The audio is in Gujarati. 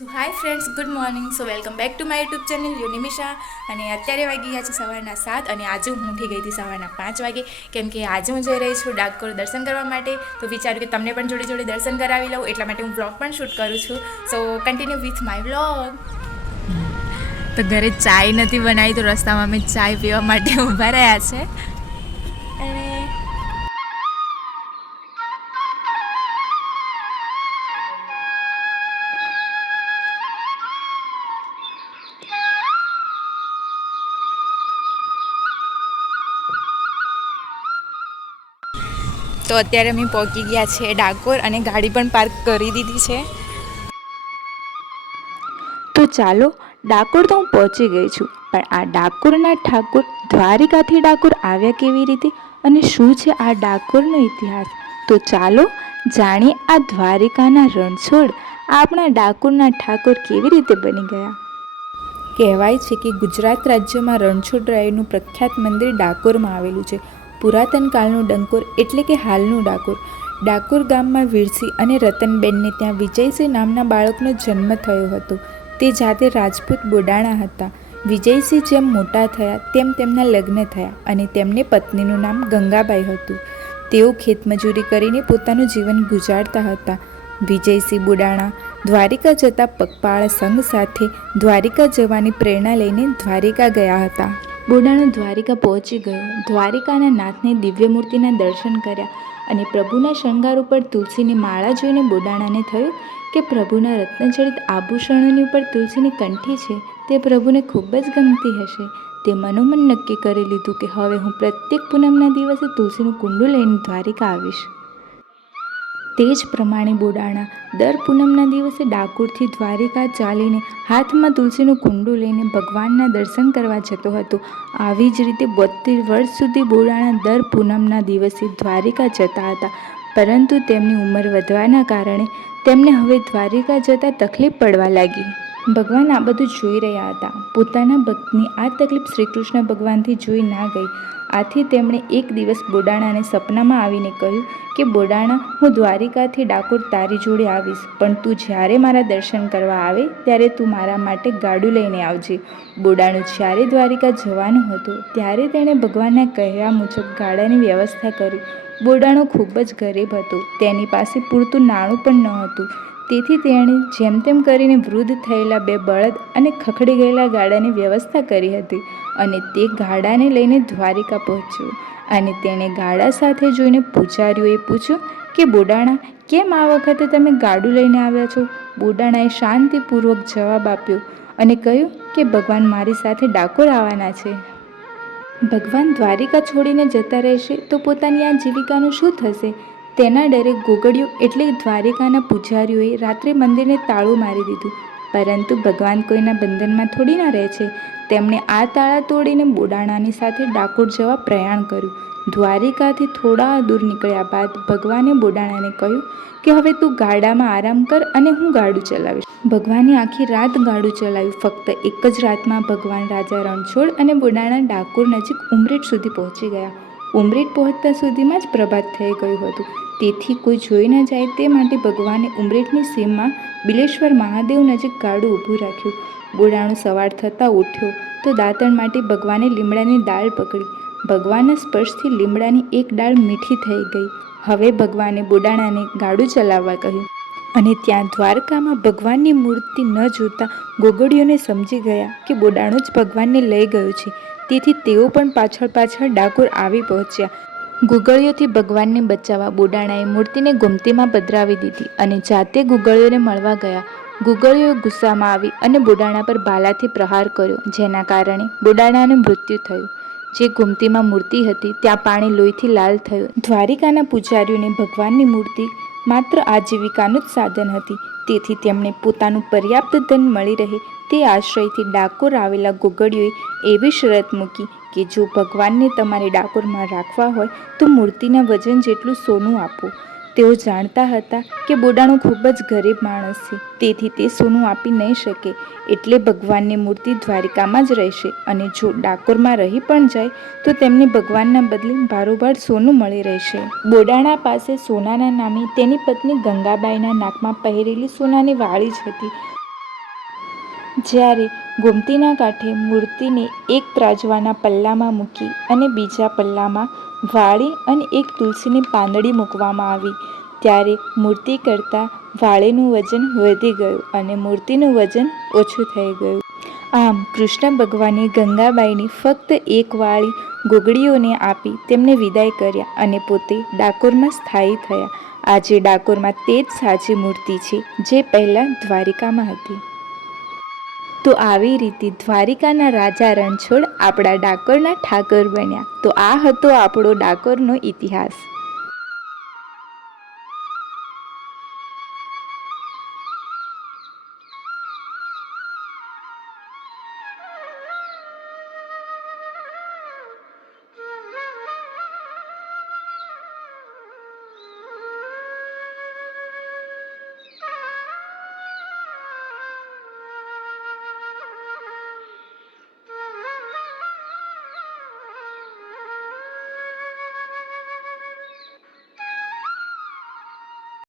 So hi friends, good morning. So welcome back to my YouTube channel Unimisha. અને અત્યારે વાગી ગયા છે સવારના 7 અને આજે હું ઉઠી ગઈ હતી સવારના 5 વાગે, કેમ કે આજે હું જઈ રહી છું ડાકોર દર્શન કરવા માટે. તો વિચાર્યું કે તમને પણ જોડે જોડે દર્શન કરાવી લઉં, એટલા માટે હું વ્લોગ પણ શૂટ કરું છું. સો કન્ટિન્યુ વિથ માય વ્લોગ. તો ઘરે ચાય નથી બનાવી, તો રસ્તામાં અમે ચાય પીવા માટે ઊભા રહ્યા છે. અને તો અત્યારે અમે પહોંચી ગયા છે ડાકોર અને ગાડી પણ પાર્ક કરી દીધી છે. તો ચાલો, ડાકોર તો હું પહોંચી ગઈ છું, પણ આ ડાકોરના ઠાકોર દ્વારિકાથી ડાકોર આવ્યા કેવી રીતે અને શું છે આ ડાકોરનો ઇતિહાસ? તો ચાલો જાણીએ આ દ્વારિકાના રણછોડ આપણા ડાકોરના ઠાકોર કેવી રીતે બની ગયા. કહેવાય છે કે ગુજરાત રાજ્યમાં રણછોડરાયનું પ્રખ્યાત મંદિર ડાકોરમાં આવેલું છે. પુરાતન કાળનું ડંકોર એટલે કે હાલનું ડાકોર. ડાકોર ગામમાં વીરસિંહ અને રતનબેનને ત્યાં વિજયસિંહ નામના બાળકનો જન્મ થયો હતો. તે જાતે રાજપૂત બોડાણા હતા. વિજયસિંહ જેમ મોટા થયા તેમ તેમના લગ્ન થયા અને તેમને પત્નીનું નામ ગંગાબાઈ હતું. તેઓ ખેતમજૂરી કરીને પોતાનું જીવન ગુજારતા હતા. વિજયસિંહ બોડાણા દ્વારિકા જતા પગપાળા સંઘ સાથે દ્વારિકા જવાની પ્રેરણા લઈને દ્વારિકા ગયા હતા. બોડાણો દ્વારિકા પહોંચી ગયો. દ્વારિકાના નાથની દિવ્ય મૂર્તિના દર્શન કર્યા અને પ્રભુના શણગાર ઉપર તુલસીની માળા જોઈને બોડાણાને થયું કે પ્રભુના રત્નજડિત આભૂષણોની ઉપર તુલસીની કંઠી છે તે પ્રભુને ખૂબ જ ગમતી હશે. તે મનોમન નક્કી કરી લીધું કે હવે હું પ્રત્યેક પૂનમના દિવસે તુલસીનું કુંડું લઈને દ્વારિકા આવીશ. તે જ પ્રમાણે બોડાણા દર પૂનમના દિવસે ડાકોરથી દ્વારિકા ચાલીને હાથમાં તુલસીનું કુંડું લઈને ભગવાનના દર્શન કરવા જતો હતો. આવી જ રીતે 72 વર્ષ સુધી બોડાણા દર પૂનમના દિવસે દ્વારિકા જતા હતા. પરંતુ તેમની ઉંમર વધવાના કારણે તેમને હવે દ્વારિકા જતાં તકલીફ પડવા લાગી. ભગવાન આ બધું જોઈ રહ્યા હતા. પોતાના ભક્તની આ તકલીફ શ્રીકૃષ્ણ ભગવાનથી જોઈ ના ગઈ. આથી તેમણે એક દિવસ બોડાણાને સપનામાં આવીને કહ્યું કે બોડાણા, હું દ્વારિકાથી ડાકોર તારી જોડે આવીશ, પણ તું જ્યારે મારા દર્શન કરવા આવે ત્યારે તું મારા માટે ગાડું લઈને આવજે. બોડાણું જ્યારે દ્વારિકા જવાનું હતું ત્યારે તેણે ભગવાનના કહ્યા મુજબ ગાડાની વ્યવસ્થા કરી. બોડાણો ખૂબ જ ગરીબ હતો. તેની પાસે પૂરતું નાણું પણ ન હતું. તેથી તેણે જેમ તેમ કરીને વૃદ્ધ થયેલા 2 બળદ અને ખખડી ગયેલા ગાડાની વ્યવસ્થા કરી હતી અને તે ગાડાને લઈને દ્વારિકા પહોંચ્યો. અને તેણે ગાડા સાથે જોઈને પૂજારીઓએ પૂછ્યું કે બોડાણા, કેમ આ વખતે તમે ગાડું લઈને આવ્યા છો? બોડાણાએ શાંતિપૂર્વક જવાબ આપ્યો અને કહ્યું કે ભગવાન મારી સાથે ડાકોર આવવાના છે. ભગવાન દ્વારિકા છોડીને જતા રહેશે તો પોતાની આ જીવિકાનું શું થશે? તેના ડરે ગોગડીઓ એટલે દ્વારિકાના પૂજારીઓએ રાત્રે મંદિરને તાળું મારી દીધું. પરંતુ ભગવાન કોઈના બંધનમાં થોડી ના રહે છે. તેમણે આ તાળા તોડીને બોડાણાની સાથે ડાકોર જવા પ્રયાણ કર્યું. દ્વારિકાથી થોડા દૂર નીકળ્યા બાદ ભગવાને બોડાણાને કહ્યું કે હવે તું ગાડામાં આરામ કર અને હું ગાડું ચલાવીશ. ભગવાને આખી રાત ગાડું ચલાવ્યું. ફક્ત એક જ રાતમાં ભગવાન રાજા રણછોડ અને બોડાણા ડાકોર નજીક ઉમરેઠ સુધી પહોંચી ગયા. ઉમરેઠ પહોંચતા સુધીમાં જ પ્રભાત થઈ ગયું હતું. તેથી કોઈ જોઈ ન જાય તે માટે ભગવાને ઉમરેઠની સીમમાં બિલેશ્વર મહાદેવ નજીક ગાડું ઊભું રાખ્યું. બોડાણો સવાર થતાં ઉઠ્યો તો દાંતણ માટે ભગવાને લીમડાની ડાળ પકડી. ભગવાનના સ્પર્શથી લીમડાની એક ડાળ મીઠી થઈ ગઈ. હવે ભગવાને બોડાણાને ગાડું ચલાવવા કહ્યું. અને ત્યાં દ્વારકામાં ભગવાનની મૂર્તિ ન જોતા ગોગડીઓને સમજી ગયા કે બોડાણો જ ભગવાનને લઈ ગયો છે. તેથી તેઓ પણ પાછળ પાછળ ડાકોર આવી પહોંચ્યા. ગુગળીઓથી ભગવાનને બચાવવા બોડાણાએ મૂર્તિને ગોમતીમાં પધરાવી દીધી અને જાતે ગુગળીઓને મળવા ગયા. ગુગળીઓએ ગુસ્સામાં આવી અને બોડાણા પર ભાલાથી પ્રહાર કર્યો, જેના કારણે બોડાણાનું મૃત્યુ થયું. જે ગોમતીમાં મૂર્તિ હતી ત્યાં પાણી લોહીથી લાલ થયું. દ્વારિકાના પૂજારીઓને ભગવાનની મૂર્તિ માત્ર આજીવિકાનું જ સાધન હતી. તેથી તેમણે પોતાનું પર્યાપ્ત ધન મળી રહે તે આશ્રયથી ડાકોર આવેલા ગોગડીઓએ એવી શરત મૂકી કે જો ભગવાનને તમારે ડાકોરમાં રાખવા હોય તો મૂર્તિના વજન જેટલું સોનું આપો. તેઓ જાણતા હતા કે બોડાણો ખૂબ જ ગરીબ માણસ છે, તેથી તે સોનું આપી નહીં શકે. એટલે ભગવાનની મૂર્તિ દ્વારિકામાં જ રહેશે અને જો ડાકોરમાં રહી પણ જાય તો તેમને ભગવાનના બદલે ભારોભાર સોનું મળી રહેશે. બોડાણા પાસે સોનાના નામે તેની પત્ની ગંગાબાઈના નાકમાં પહેરેલી સોનાની વાળી જ હતી. જ્યારે ગોમતીના કાંઠે મૂર્તિને એક ત્રાજવાના પલ્લામાં મૂકી અને બીજા પલ્લામાં વાળી અને એક તુલસીની પાંદડી મૂકવામાં આવી, ત્યારે મૂર્તિ કરતાં વાળીનું વજન વધી ગયું અને મૂર્તિનું વજન ઓછું થઈ ગયું. આમ કૃષ્ણ ભગવાને ગંગાબાઈને ફક્ત એક વાળી ગોગડીઓને આપી તેમને વિદાય કર્યા અને પોતે ડાકોરમાં સ્થાયી થયા. આજે ડાકોરમાં તે જ સાચી મૂર્તિ છે જે પહેલાં દ્વારિકામાં હતી. તો આવી રીતે દ્વારિકાના રાજા રણછોડ આપણા ડાકોરના ઠાકોર બન્યા. તો આ હતો આપણો ડાકોરનો ઇતિહાસ.